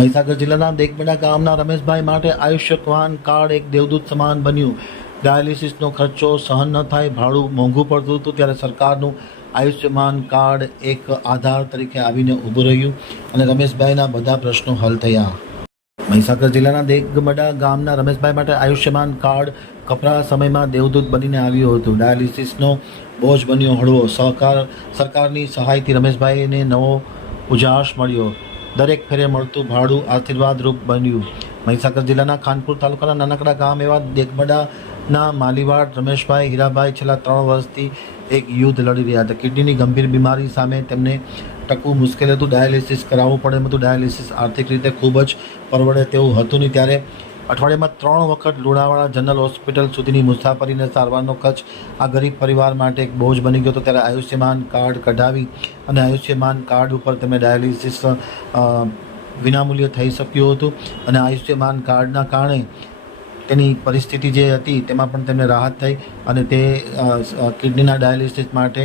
મહીસાગર જિલ્લાના દેગબડા ગામના રમેશભાઈ માટે આયુષ્યમાન કાર્ડ એક દેવદૂત સમાન બન્યું। ડાયાલિસિસનો ખર્ચો સહન ન થાય, ભાડું મોંઘું પડતું હતું, ત્યારે સરકારનું આયુષ્યમાન કાર્ડ એક આધાર તરીકે આવીને ઊભું રહ્યું અને રમેશભાઈના બધા પ્રશ્નો હલ થયા। મહીસાગર જિલ્લાના દેગબડા ગામના રમેશભાઈ માટે આયુષ્યમાન કાર્ડ કપરા સમયમાં દેવદૂત બનીને આવ્યું હતું। ડાયાલિસિસનો બોજ બન્યો હળવો। સરકારની સહાયથી રમેશભાઈને નવો ઉજાસ મળ્યો। દરેક ફેરે મળતું ભાડું આશીર્વાદરૂપ બન્યું। મહીસાગર જિલ્લાના ખાનપુર તાલુકાના નાનકડા ગામ એવા દેગબડાના માલીવાડ રમેશભાઈ હીરાભાઈ છેલ્લા 3 વર્ષથી એક યુદ્ધ લડી રહ્યા હતા। કિડનીની ગંભીર બીમારી સામે તેમને ટકવું મુશ્કેલ હતું। ડાયાલિસિસ કરાવવું પડે હતું। ડાયાલિસિસ આર્થિક રીતે ખૂબ જ પરવડે તેવું હતું નહીં, ત્યારે અઠવાડિયામાં 3 વખત લુણાવાડા જનરલ હોસ્પિટલ સુધીની મુસાફરીને સારવારનો ખર્ચ આ ગરીબ પરિવાર માટે એક બોજ બની ગયો હતો। ત્યારે આયુષ્યમાન કાર્ડ કઢાવી અને આયુષ્યમાન કાર્ડ ઉપર તેમને ડાયાલિસિસ વિનામૂલ્યે થઈ શક્યું હતું અને આયુષ્યમાન કાર્ડના કારણે તેની પરિસ્થિતિ જે હતી તેમાં પણ તેમને રાહત થઈ અને તે કિડનીના ડાયાલિસિસ માટે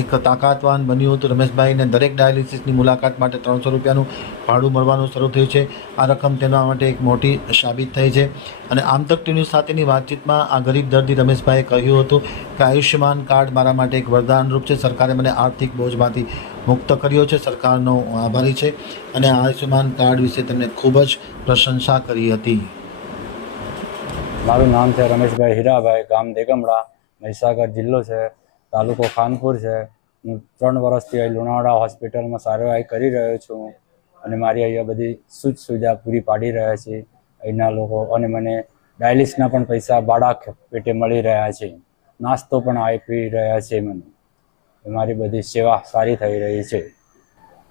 એક તાકાતવાન બન્યું હતું। રમેશભાઈને દરેક ડાયાલિસિસની મુલાકાત માટે 300 રૂપિયાનું ભાડું મળવાનું શરૂ થયું છે। આ રકમ તેના માટે એક મોટી સાબિત થઈ છે અને આમતક ન્યૂઝ સાથેની વાતચીતમાં આ ગરીબ દર્દી રમેશભાઈએ કહ્યું હતું કે આયુષ્યમાન કાર્ડ મારા માટે એક વરદાનરૂપ છે। સરકારે મને આર્થિક બોજમાંથી મુક્ત કર્યો છે, સરકારનો આભારી છે અને આયુષ્યમાન કાર્ડ વિશે તેમણે ખૂબ જ પ્રશંસા કરી હતી। મારું નામ છે રમેશભાઈ હીરાભાઈ, ગામ દેગમડા, મહીસાગર જિલ્લો છે, તાલુકો ખાનપુર છે। હું 3 વર્ષથી અહીં લુણાવાડા હોસ્પિટલમાં સારવાર કરી રહ્યો છું અને મારી અહીંયા બધી સુવિધા પૂરી પાડી રહ્યા છે અહીંના લોકો અને મને ડાયાલિસના પણ પૈસા ભાડા પેટે મળી રહ્યા છે, નાસ્તો પણ આપી રહ્યા છે મને। મારી બધી સેવા સારી થઈ રહી છે।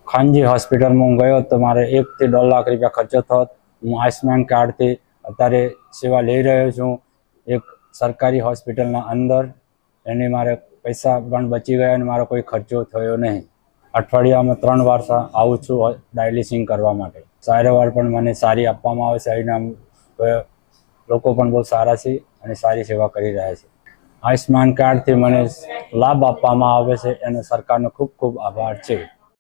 ખાનજી હોસ્પિટલમાં હું ગયો તો મારે 1 થી 1.5 લાખ રૂપિયા ખર્ચો થયો। હું આયુષ્યમાન કાર્ડથી અત્યારે સેવા લઈ રહ્યો છું એક સરકારી હોસ્પિટલના અંદર, એની મારે પૈસા પણ બચી ગયા અને મારો કોઈ ખર્ચો થયો નહીં। અઠવાડિયામાં 3 વાર આવું છું ડાયાલિસિસ કરવા માટે। સારવાર પણ મને સારી આપવામાં આવે છે। અહીંના લોકો પણ બહુ સારા છે અને સારી સેવા કરી રહ્યા છે। આયુષ્યમાન કાર્ડથી મને લાભ આપવામાં આવે છે એનો સરકારનો ખૂબ ખૂબ આભાર છે।